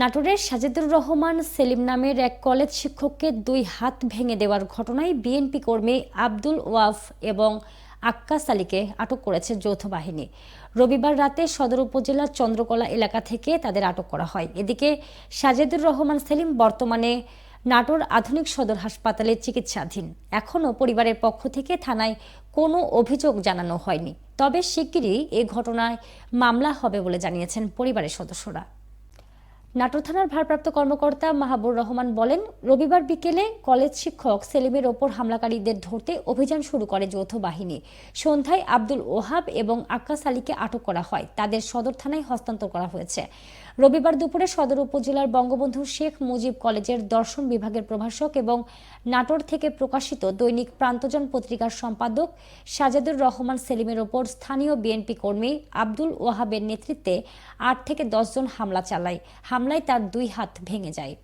নাটোরের সাজেদুর রহমান সেলিম নামের এক কলেজ শিক্ষককে দুই হাত ভেঙে দেওয়ার ঘটনায় বিএনপি কর্মী আব্দুল ওয়াফ এবং আক্কাস আলীকে আটক করেছে যৌথ বাহিনী। রবিবার রাতে সদর উপজেলার চন্দ্রকলা এলাকা থেকে তাদের আটক করা হয়। এদিকে সাজেদুর রহমান সেলিম বর্তমানে নাটোর আধুনিক সদর হাসপাতালে চিকিৎসাধীন। এখনও পরিবারের পক্ষ থেকে থানায় কোনো অভিযোগ জানানো হয়নি। তবে শিগগিরই এ ঘটনায় মামলা হবে বলে জানিয়েছেন পরিবারের সদস্যরা। নাটোর থানার ভারপ্রাপ্ত কর্মকর্তা মাহাবুর রহমান বলেন, রবিবার বিকেলে কলেজ শিক্ষক সেলিমের ওপর হামলাকারীদের ধরতে অভিযান শুরু করে যৌথ বাহিনী। সন্ধ্যায় আব্দুল ওহাব এবং আক্কাস আলীকে আটক করা হয়। তাদের সদর থানায় হস্তান্তর করা হয়েছে। রবিবার দুপুরে সদর উপজেলার বঙ্গবন্ধু শেখ মুজিব কলেজের দর্শন বিভাগের প্রভাষক এবং নাটোর থেকে প্রকাশিত দৈনিক প্রান্তজন পত্রিকার সম্পাদক সাজেদুর রহমান সেলিমের ওপর স্থানীয় বিএনপি কর্মী আব্দুল ওয়াহাবের নেতৃত্বে আট থেকে দশজন হামলা চালায়। হামলায় তার দুই হাত ভেঙে যায়।